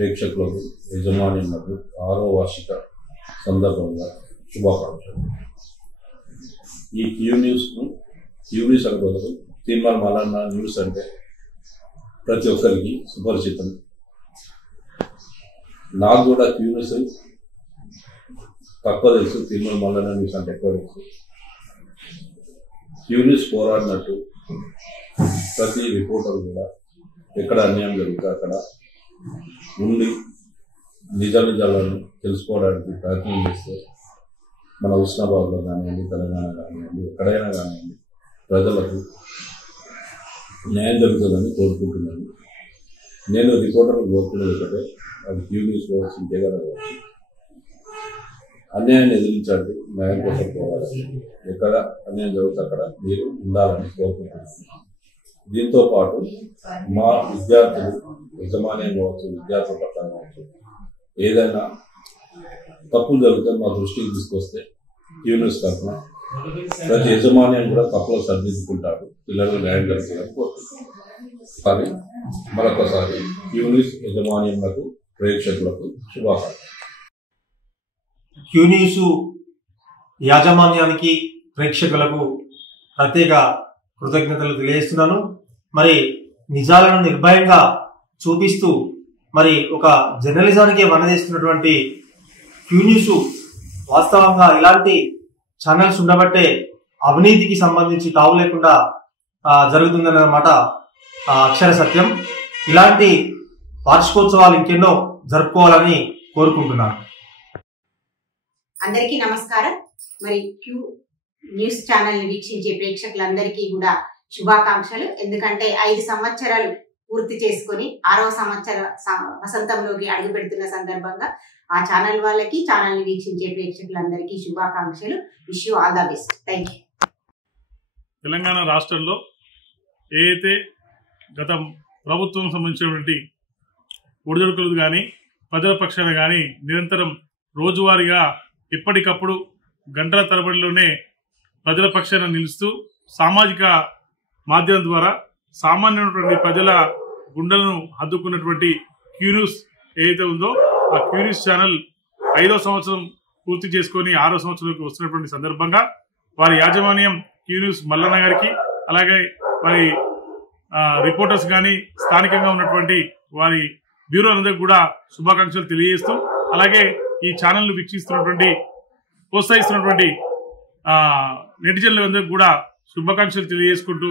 ప్రేక్షకులకు యజమానులకు 6వ వార్షిక సందర్భంగా శుభాకాంక్షలు. ఈ క్యూ న్యూస్ అని బదులు తీర్మాన మల్లన్న న్యూస్ అంటే ప్రతి ఒక్కరికి సుపరిచితం. నాకు కూడా క్యూ న్యూస్ తక్కువ తెలుసు, తీర్మాన మల్లన్న న్యూస్ అంటే ఎక్కువ తెలుసు. క్యూ న్యూస్ పోరాడినట్టు ప్రతి రిపోర్టర్ కూడా ఎక్కడ అన్యాయం జరుగుతుందో అక్కడ ఉండి నిజాలను తెలుసుకోవడానికి ప్రయత్నం చేస్తే మన హుస్నాబాద్లో కానివ్వండి, తెలంగాణ కానివ్వండి, ఎక్కడైనా కానివ్వండి ప్రజలకు న్యాయం జరుగుతుందని కోరుకుంటున్నాను. నేను రిపోర్టర్లు కోరుకునేది ఒకటే, అది క్యూ న్యూస్ కావచ్చు, ఇంకే కదా కావచ్చు, అన్యాయాన్ని ఎదిరించండి, న్యాయం కోసం పోవాలి. ఎక్కడ అన్యాయం జరుగుతుంది అక్కడ మీరు ఉండాలని కోరుకుంటున్నాను. దీంతో పాటు మా విద్యార్థులు యజమాన్యం కావచ్చు, విద్యార్థుల పట్ల కావచ్చు, ఏదైనా తప్పులు జరిగితే మా దృష్టికి తీసుకొస్తే క్యూ న్యూస్ తరఫున ప్రతి యజమాన్యం కూడా తప్పులు సరిదిద్దుకుంటారు, పిల్లలు న్యాయం జరుగుతుందని కోరుకుంటున్నారు. కానీ మరొకసారి క్యూ న్యూస్ యజమాన్యులకు ప్రేక్షకులకు శుభాకాంక్షలు. క్యూ న్యూస్ యాజమాన్యానికి ప్రేక్షకులకు ప్రత్యేక కృతజ్ఞతలు తెలియజేస్తున్నాను. మరి నిజాలను నిర్భయంగా చూపిస్తూ మరి ఒక జర్నలిజానికి వనదేస్తున్నటువంటి క్యూ న్యూస్ వాస్తవంగా ఇలాంటి ఛానల్స్ ఉండబట్టే అవినీతికి సంబంధించి తావు లేకుండా జరుగుతుందన్నమాట అక్షర సత్యం. ఇలాంటి వార్షికోత్సవాలు ఇంకెన్నో జరుపుకోవాలని కోరుకుంటున్నాను. అందరికీ నమస్కారం. మరి క్యూ న్యూస్ ఛానల్ ని వీక్షించే ప్రేక్షకులందరికీ కూడా శుభాకాంక్షలు. ఎందుకంటే 5 సంవత్సరాలు పూర్తి చేసుకుని 6వ సంవత్సర వసంతంలోకి అడుగు పెడుతున్న సందర్భంగా ఆ ఛానల్ వాళ్ళకి, ఛానల్ ని వీక్షించే ప్రేక్షకులందరికీ శుభాకాంక్షలు. Wish you all the best. Thank you. Telangana రాష్ట్రంలో ఏదైతే గత ప్రభుత్వం సంబంధించినటువంటి ఒడిదుడుకులు కానీ, ప్రజల పక్షాన కానీ నిరంతరం రోజువారీగా ఎప్పటికప్పుడు గంటల తరబడిలోనే ప్రజల పక్షాన నిలుస్తూ సామాజిక మాధ్యమం ద్వారా సామాన్యమైనటువంటి ప్రజల గుండెలను హద్దుకున్నటువంటి క్యూ న్యూస్ ఏదైతే ఉందో ఆ క్యూ న్యూస్ ఛానల్ 5వ సంవత్సరం పూర్తి చేసుకొని 6వ సంవత్సరంలోకి వస్తున్నటువంటి సందర్భంగా వారి యాజమాన్యం క్యూ న్యూస్ మల్లన్న గారికి, అలాగే వారి రిపోర్టర్స్ కానీ, స్థానికంగా ఉన్నటువంటి వారి బ్యూరోలందరికీ కూడా శుభాకాంక్షలు తెలియజేస్తూ, అలాగే ఈ ఛానల్ను వీక్షిస్తున్నటువంటి, ప్రోత్సహిస్తున్నటువంటి నెటిజన్లందరికీ కూడా శుభాకాంక్షలు తెలియజేసుకుంటూ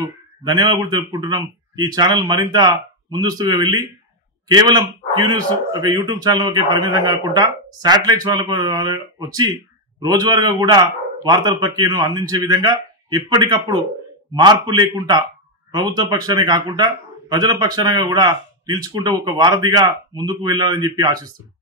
ధన్యవాదాలు తెలుపుకుంటున్నాం. ఈ ఛానల్ మరింత ముందస్తుగా వెళ్ళి కేవలం క్యూ న్యూస్ ఒక యూట్యూబ్ ఛానల్కే పరిమితం కాకుండా శాటిలైట్ ఛానల్కు వచ్చి రోజువారీగా కూడా వార్తల ప్రక్రియను అందించే విధంగా ఎప్పటికప్పుడు మార్పు లేకుండా ప్రభుత్వ పక్షానే కాకుండా ప్రజల పక్షాన కూడా నిలుచుకుంటూ ఒక వారధిగా ముందుకు వెళ్ళాలని చెప్పి ఆశిస్తున్నాం.